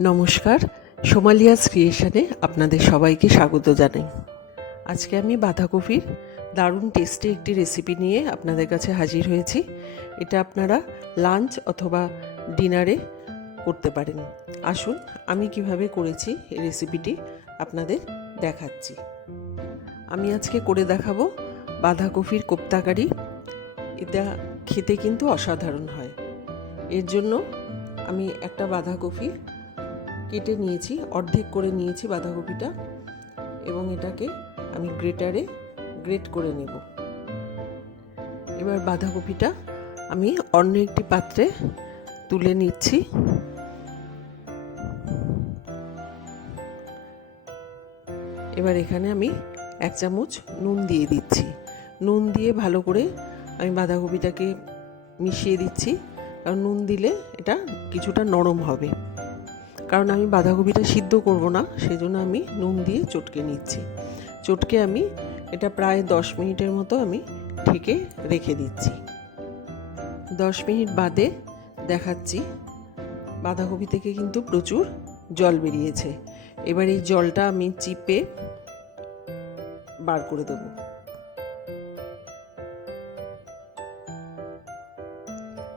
নমস্কার, সোমালিয়াস ক্রিয়েশনে আপনাদের সবাইকে স্বাগত জানাই। আজকে আমি বাঁধাকপির দারুণ টেস্টি একটি রেসিপি নিয়ে আপনাদের কাছে হাজির হয়েছি। এটা আপনারা লাঞ্চ অথবা ডিনারে করতে পারেন। আসুন, আমি কীভাবে করেছি এই রেসিপিটি আপনাদের দেখাচ্ছি। আমি আজকে করে দেখাবো বাঁধাকপির কোপ্তাকারি। এটা খেতে কিন্তু অসাধারণ হয়। এর জন্য আমি একটা বাঁধাকপি কেটে নিয়েছি, অর্ধেক করে নিয়েছি বাঁধাকপিটা এবং এটাকে আমি গ্রেটারে গ্রেট করে নেব। এবার বাঁধাকপিটা আমি অন্য একটি পাত্রে তুলে নিচ্ছি। এবার এখানে আমি এক চামচ নুন দিয়ে দিচ্ছি। নুন দিয়ে ভালো করে আমি বাঁধাকপিটাকে মিশিয়ে দিচ্ছি। কারণ নুন দিলে এটা কিছুটা নরম হবে। কারণ আমি বাঁধাকপিটা সিদ্ধ করব না, সেজন্য আমি নুন দিয়ে চটকে নিচ্ছি। চটকে আমি এটা প্রায় দশ মিনিটের মতো আমি ঢেকে রেখে দিচ্ছি। দশ মিনিট বাদে দেখাচ্ছি, বাঁধাকপি থেকে কিন্তু প্রচুর জল বেরিয়েছে। এবার এই জলটা আমি চিপে বার করে দেব।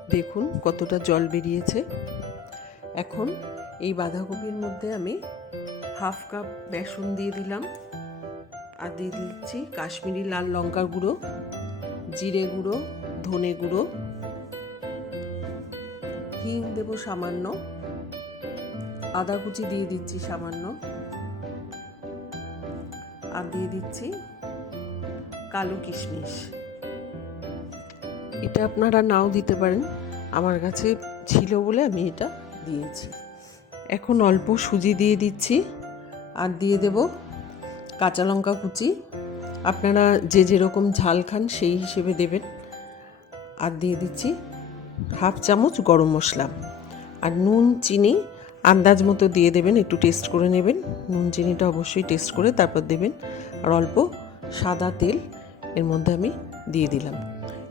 দেখুন কতটা জল বেরিয়েছে। এখন এই বাঁধাকপির মধ্যে আমি হাফ কাপ বেসন দিয়ে দিলাম। আর দিয়ে দিচ্ছি কাশ্মীরি লাল লঙ্কার গুঁড়ো, জিরে গুঁড়ো, ধনে গুঁড়ো। হিং দেব সামান্য। আদা কুচি দিয়ে দিচ্ছি সামান্য। আর দিয়ে দিচ্ছি কালো কিশমিশ। এটা আপনারা নাও দিতে পারেন। আমার কাছে ছিল বলে আমি এটা দিয়েছি। এখন অল্প সুজি দিয়ে দিচ্ছি আর দিয়ে দেব কাঁচা লঙ্কা কুচি। আপনারা যে যেরকম ঝাল খান সেই হিসেবে দেবেন। আর দিয়ে দিচ্ছি হাফ চামচ গরম মশলা। আর নুন, চিনি আন্দাজ মতো দিয়ে দেবেন, একটু টেস্ট করে নেবেন। নুন, চিনিটা অবশ্যই টেস্ট করে তারপর দেবেন। আর অল্প সাদা তেল এর মধ্যে আমি দিয়ে দিলাম।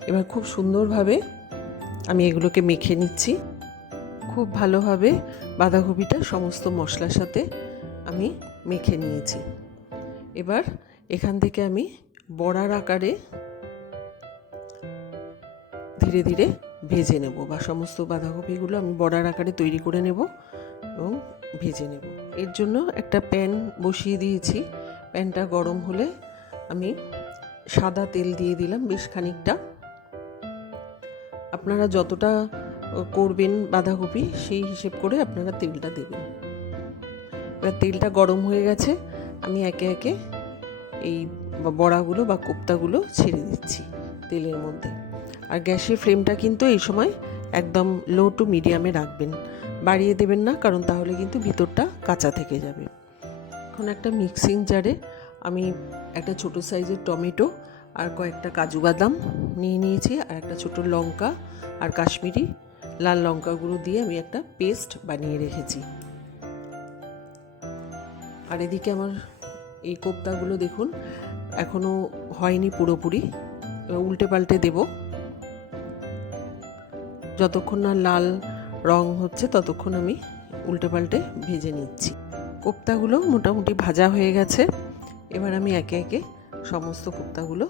এবার খুব সুন্দরভাবে আমি এগুলোকে মেখে নিচ্ছি। খুব ভালোভাবে বাঁধাকপিটা সমস্ত মশলার সাথে আমি মেখে নিয়েছি। এবার এখান থেকে আমি বড়ার আকারে ধীরে ধীরে ভেজে নেব বা সমস্ত বাঁধাকপিগুলো আমি বড়ার আকারে তৈরি করে নেব এবং ভেজে নেব। এর জন্য একটা প্যান বসিয়ে দিয়েছি। প্যানটা গরম হলে আমি সাদা তেল দিয়ে দিলাম বেশ খানিকটা। আপনারা যতটা করবেন বাঁধাকপি, সেই হিসেব করে আপনারা তেলটা দেবেন। এবার তেলটা গরম হয়ে গেছে, আমি একে একে এই বড়াগুলো বা কোপ্তাগুলো ছেড়ে দিচ্ছি তেলের মধ্যে। আর গ্যাসের ফ্লেমটা কিন্তু এই সময় একদম লো টু মিডিয়ামে রাখবেন। বাড়িয়ে দেবেন না, কারণ তাহলে কিন্তু ভিতরটা কাঁচা থেকে যাবে। এখন একটা মিক্সিং জারে আমি একটা ছোট সাইজের টমেটো আর কয়েকটা কাজু বাদাম নিয়ে নিয়েছি, আর একটা ছোট লঙ্কা আর কাশ্মীরি লাল লঙ্কা গুঁড়ো দিয়ে আমি একটা পেস্ট বানিয়ে রেখেছি। আর এদিকে আমার এই কোপ্তাগুলো দেখুন এখনও হয়নি পুরোপুরি উল্টে পাল্টে দেব। যতক্ষণ না লাল রং হচ্ছে ততক্ষণ আমি উল্টে পাল্টে ভেজে নিচ্ছি। কোপ্তাগুলো মোটামুটি ভাজা হয়ে গেছে, এবার আমি একে একে সমস্ত কোপ্তাগুলো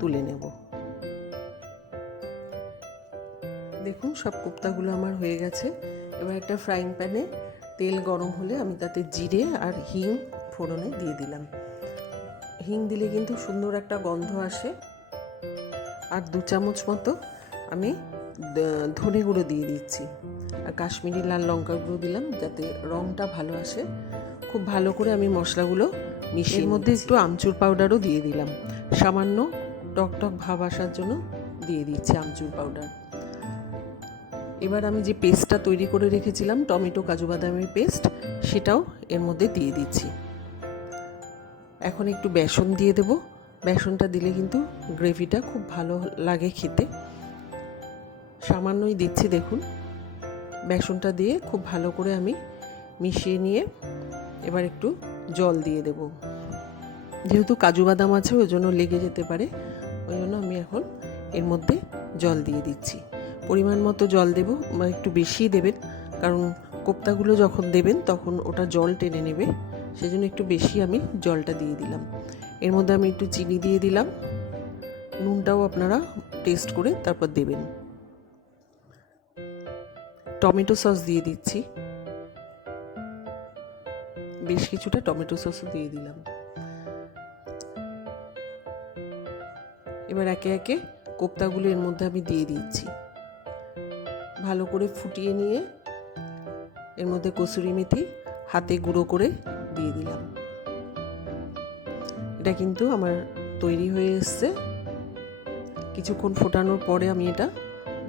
তুলে নেব। দেখুন সব কোপ্তাগুলো আমার হয়ে গেছে। এবার একটা ফ্রাইং প্যানে তেল গরম হলে আমি তাতে জিরে আর হিং ফোড়নে দিয়ে দিলাম। হিং দিলে কিন্তু সুন্দর একটা গন্ধ আসে। আর দু চামচ মতো আমি ধনে গুঁড়ো দিয়ে দিচ্ছি। আর কাশ্মীরি লাল লঙ্কা গুঁড়ো দিলাম যাতে রঙটা ভালো আসে। খুব ভালো করে আমি মশলাগুলো মিশিয়ে মধ্যে একটু আমচুর পাউডারও দিয়ে দিলাম। সামান্য টক টক ভাব আসার জন্য দিয়ে দিচ্ছি আমচুর পাউডার এবার আমি যে পেস্টটা তৈরি করে রেখেছিলাম, টমেটো কাজু বাদামের পেস্ট, সেটাও এর মধ্যে দিয়ে দিচ্ছি। এখন একটু বেসন দিয়ে দেব। বেসনটা দিলে কিন্তু গ্রেভিটা খুব ভালো লাগে খেতে। সামান্যই দিচ্ছি, দেখুন। বেসনটা দিয়ে খুব ভালো করে আমি মিশিয়ে নিয়ে এবার একটু জল দিয়ে দেব। যেহেতু কাজু বাদাম আছে, ওই জন্য লেগে যেতে পারে। ওই জন্য আমি এখন এর মধ্যে জল দিয়ে দিচ্ছি। পরিমাণ মতো জল দেব বা একটু বেশি দেবেন। কারণ কোপ্তাগুলো যখন দেবেন, তখন ওটা জল টেনে নেবে। সেজন্য একটু বেশি আমি জলটা দিয়ে দিলাম। এর মধ্যে আমি একটু চিনি দিয়ে দিলাম। নুনটাও আপনারা টেস্ট করে তারপর দেবেন। টমেটো সস দিয়ে দিচ্ছি। বেশ কিছুটা টমেটো সসও দিয়ে দিলাম। এবার একে একে কোপ্তাগুলো এর মধ্যে আমি দিয়ে দিচ্ছি। ভালো করে ফুটিয়ে নিয়ে এর মধ্যে কসুরি মেথি হাতে গুঁড়ো করে দিয়ে দিলাম। এটা কিন্তু আমার তৈরি হয়ে এসছে। কিছুক্ষণ ফোটানোর পরে আমি এটা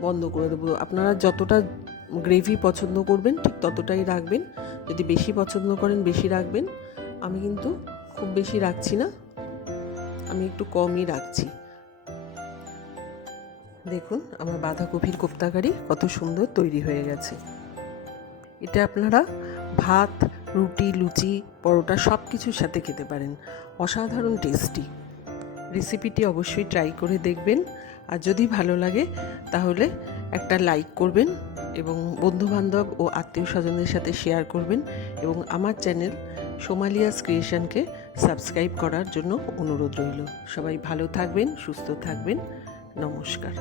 বন্ধ করে দেবো। আপনারা যতটা গ্রেভি পছন্দ করবেন, ঠিক ততটাই রাখবেন। যদি বেশি পছন্দ করেন, বেশি রাখবেন। আমি কিন্তু খুব বেশি রাখছি না। আমি একটু কমই রাখছি। দেখুন, আমার বাঁধাকপির কোপ্তাকারি কত সুন্দর তৈরি হয়ে গেছে। এটা আপনারা ভাত, রুটি, লুচি, পরোটা সব কিছুর সাথে খেতে পারেন। অসাধারণ টেস্টি রেসিপিটি অবশ্যই ট্রাই করে দেখবেন। আর যদি ভালো লাগে, তাহলে একটা লাইক করবেন এবং বন্ধুবান্ধব ও আত্মীয় স্বজনদের সাথে শেয়ার করবেন এবং আমার চ্যানেল সোমালিয়াস ক্রিয়েশনকে সাবস্ক্রাইব করার জন্য অনুরোধ রইল। সবাই ভালো থাকবেন, সুস্থ থাকবেন। নমস্কার।